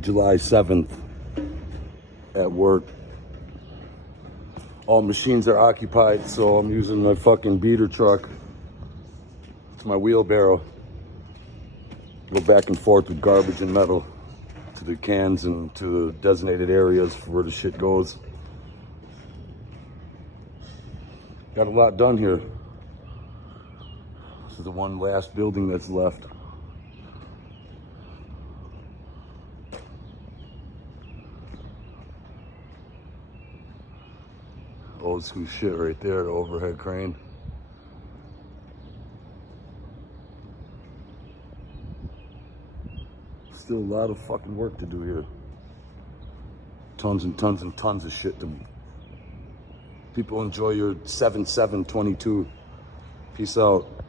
July 7th at work. All machines are occupied, so I'm using my fucking beater truck. It's my wheelbarrow. Go back and forth with garbage and metal to the cans and to the designated areas for where the shit goes. Got a lot done here. This is the one last building that's left. Old school shit right there, the overhead crane. Still a lot of fucking work to do here. Tons and tons and tons of shit to do. People enjoy your 7/7/22. Peace out.